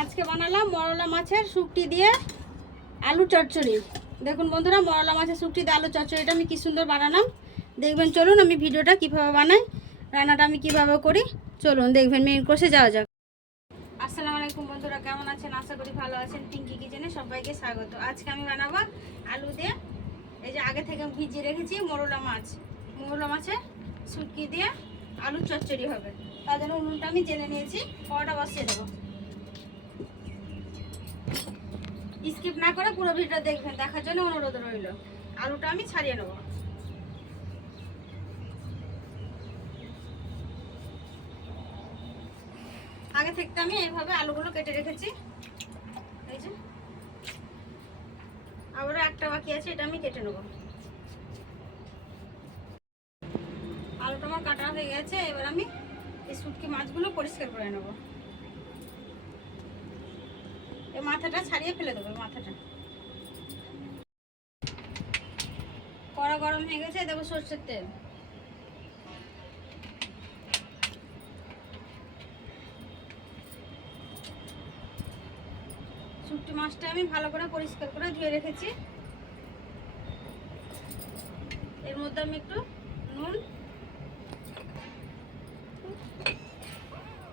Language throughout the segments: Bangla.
আজকে বানালাম মরলা মাছের শুকটি দিয়ে আলু চচ্চড়ি। দেখুন বন্ধুরা, মরলা মাছের শুকটি দিয়ে আলু চচ্চড়িটা আমি কি সুন্দর বানালাম দেখবেন। চলুন আমি ভিডিওটা কিভাবে বানাই, রান্নাটা আমি কিভাবে করি চলুন দেখবেন। মেন কোর্সে যাওয়া যাক। আসসালামু আলাইকুম বন্ধুরা, কেমন আছেন? আশা করি ভালো আছেন। পিঙ্কি কিচেনে সবাইকে স্বাগত। আজকে আমি বানাবো আলু দিয়ে, এই যে আগে থেকে ভিজিয়ে রেখেছি মরলা মাছের শুটকি দিয়ে আলু চচ্চড়ি হবে। তার জন্য উনুনটা আমি জেনে নিয়েছি, কড়াটা বসিয়ে দেবো। স্কিপ না করে পুরো ভিডিও দেখবেন, দেখার জন্য অনুরোধ রইল। আলুটা আমি ছাড়িয়ে নেব। আগে থেকে আমি এইভাবে আলুগুলো কেটে রেখেছি। এই যে আবারও একটা বাকি আছে, এটা আমি কেটে নেব। আলুটা আমার কাটা হয়ে গেছে। এবার আমি এই শুটকি মাছগুলো পরিষ্কার করে নেব। এই মাথাটা ছাড়িয়ে ফেলে দেবো। মাথাটা কড়া গরম হয়ে গেছে, দেবো সরষের তেল। শুটকি মাছটা আমি ভালো করে পরিষ্কার করে ধুয়ে রেখেছি। এর মধ্যে আমি একটু নুন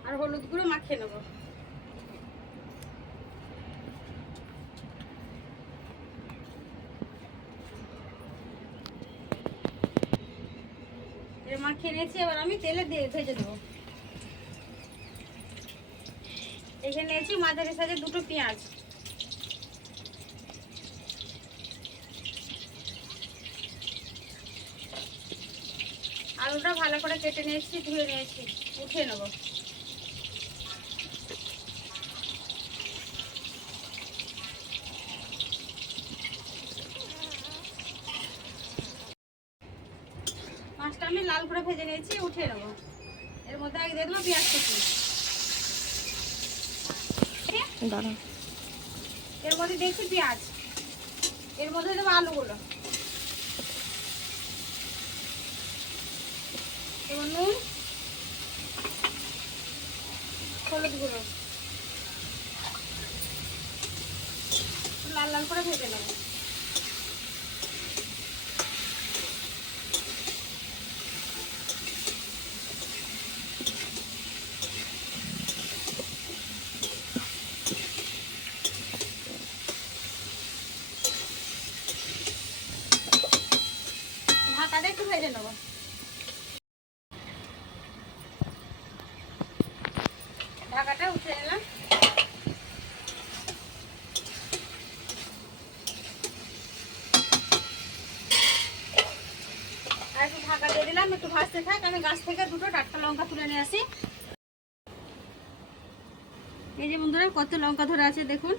আর হলুদ গুঁড়ো মাখিয়ে নেব। মাখিয়ে নিয়েছি, এবার আমি তেলে দিয়ে ভেজে দেবো। এখানে নিয়েছি মাঝারি সাইজের দুটো পেঁয়াজ। আলুটা ভালো করে কেটে নিয়েছি, ধুয়ে নিয়েছি, উঠিয়ে নেব। মাছটা আমি লাল করে ভেজে নিয়েছি, উঠিয়ে নেব। এর মধ্যে আগে দিয়ে দেবো পেঁয়াজ কুচি। এর মধ্যে দিয়েছি পেঁয়াজ, এর মধ্যে দেবো আলুগুলো, এবং নুন, হলুদ গুঁড়ো, লাল লাল করে ভেজে নেব। ঢাকাটা একটু ভেজে নেব। ঢাকাটা উঠে নিলাম। আর একটু ঢাকা দিয়ে দিলাম, একটু ভাজতে থাক। আমি গাছ থেকে দুটো টাটকা লঙ্কা তুলে নিয়ে আসি। এই যে বন্ধুরা, কত লঙ্কা ধরে আছে দেখুন।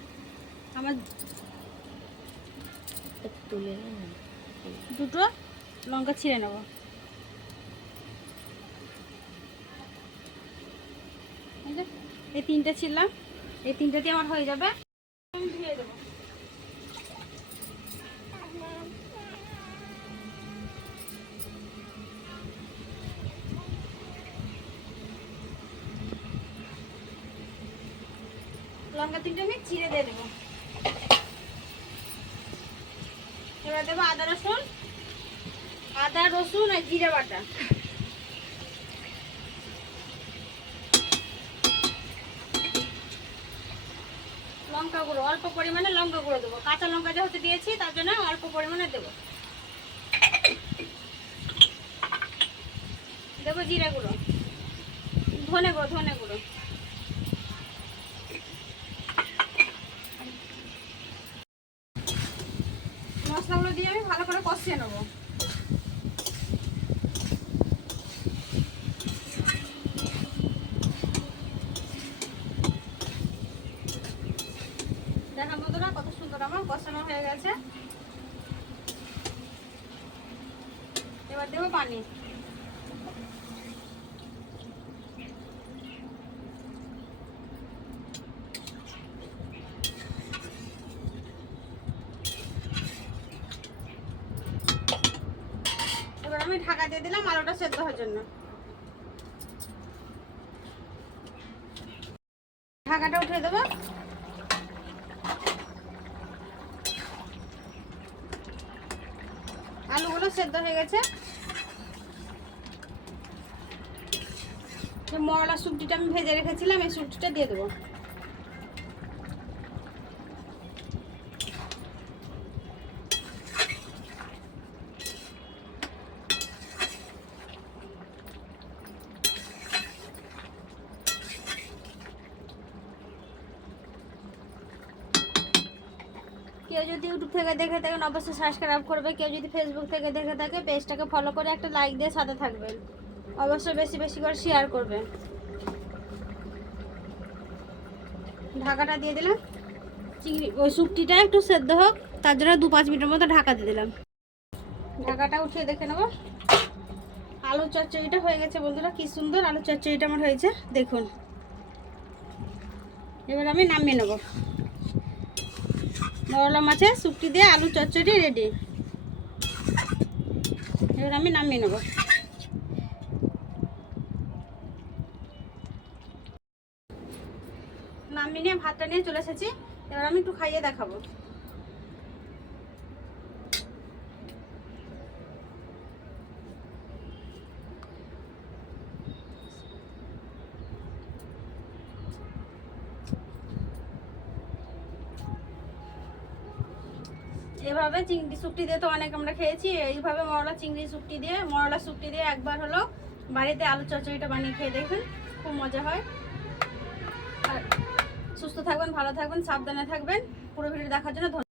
আমার দুটো লঙ্কা ছিঁড়ে নেব। এই তিনটে ছিললাম, এই তিনটেতে আমার হয়ে যাবে। আমি ধুয়ে দেবো। লঙ্কা তিনটে আমি চিড়ে দিয়ে দেবো। এবার দেবো আদা রসুন আর জিরে বাটা। লঙ্কা গুঁড়ো অল্প পরিমাণে লঙ্কা গুঁড়ো দেবো। কাঁচা লঙ্কা যেহেতু দিয়েছি তার জন্য অল্প পরিমাণে দেবো। দেবো জিরে গুঁড়ো, ধনে গুঁড়ো। মশলাগুলো দিয়ে আমি ভালো করে কষিয়ে নেবো। দেখেন বন্ধুরা, কত সুন্দর আমার কষানো হয়ে গেছে। এবার দেবো পানি। এবার আমি ঢাকা দিয়ে দিলাম আলুটা সেদ্ধ হওয়ার জন্য। ঢাকাটা উঠিয়ে দেবো। আলুগুলো সেদ্ধ হয়ে গেছে। যে মরলা শুকটিটা আমি ভেজে রেখেছিলাম এই শুকটিটা দিয়ে দেবো। কেউ যদি ইউটিউব থেকে দেখে থাকেন অবশ্যই সাবস্ক্রাইব করবে, কেউ যদি ফেসবুক থেকে দেখে থাকে পেজটাকে ফলো করে একটা লাইক দিয়ে সাথে থাকবেন, অবশ্যই বেশি বেশি করে শেয়ার করবেন। ঢাকাটা দিয়ে দিলাম। চিংড়ি ওই শুকটিটা একটু সেদ্ধ হোক তার জন্য 2-5 মিনিটের মতো ঢাকা দিয়ে দিলাম। ঢাকাটা উঠিয়ে দেখে নেব। আলু চচ্চড়িটা হয়ে গেছে বন্ধুরা, কি সুন্দর আলু চচ্চড়িটা আমার হয়েছে দেখুন। এবার আমি নামিয়ে নেব। মরলা মাছের শুকটি দিয়ে আলু চচ্চড়ি রেডি। এবার আমি নামিয়ে নেব। নামিয়ে নিয়ে ভাতটা নিয়ে চলে এসেছি। এবার আমি একটু খাইয়ে দেখাবো। এভাবে চিংড়ি শুকটি দিয়ে তো অনেক আমরা খেয়েছি, এইভাবে মরলা চিংড়ি শুকটি দিয়ে মরলা শুকটি দিয়ে একবার হলো বাড়িতে আলু চচ্চড়িটা বানিয়ে খেয়ে দেখবেন, খুব মজা হয়। আর সুস্থ থাকবেন, ভালো থাকবেন, সাবধানে থাকবেন। পুরো ভিডিও দেখার জন্য ধন্যবাদ।